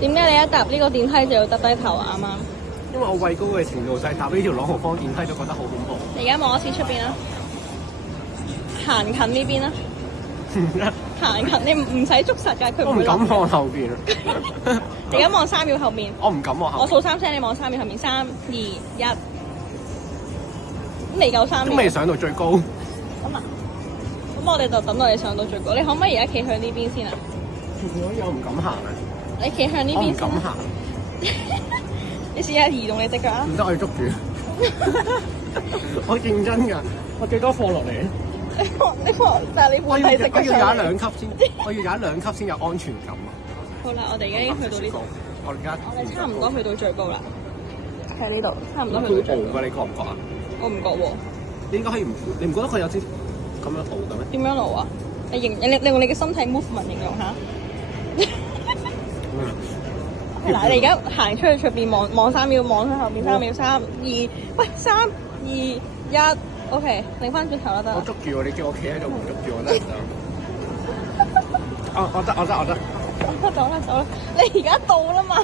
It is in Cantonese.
點解你一搭呢個電梯就要耷低頭啊？啱啱。因為我畏高嘅程度就係搭呢條朗豪坊電梯都覺得好恐怖。你而家望一次出邊啦，行近呢邊啦，行近你唔使捉實㗎，佢唔會落。我唔敢望後邊啊！你而家望3秒後面，我唔敢望後邊。我數3聲，你望3秒後面，3、2、1，未夠3秒。都未上到最高。咁啊，咁我哋就等到你上到最高。你可唔可以而家企向呢邊先啊？我唔敢行啊！你企向呢邊先。我唔敢行。你試下移動你隻腳啊！唔得，我要捉住。我認真㗎，我最多放落嚟。你放，但係你放低隻腳。我要踩2級先，我要踩2級先有安全感啊！好啦，我哋而家已經去到呢度。我而家差唔多去到最高啦。喺呢度，差唔多去到最高。㗎，你覺唔覺啊？我唔覺喎。你應該可以唔，你唔覺得佢有啲咁樣好嘅咩？點樣路啊？你用你嘅身體 movement 形容下。嗱，你而家行出去出邊望3秒，望向後邊3秒，3、2，喂，3、2、1 ，OK， 擰翻轉頭啦得。我捉住我，你叫我企喺度唔捉住我得唔得？我得。走啦，你而家到啦嘛？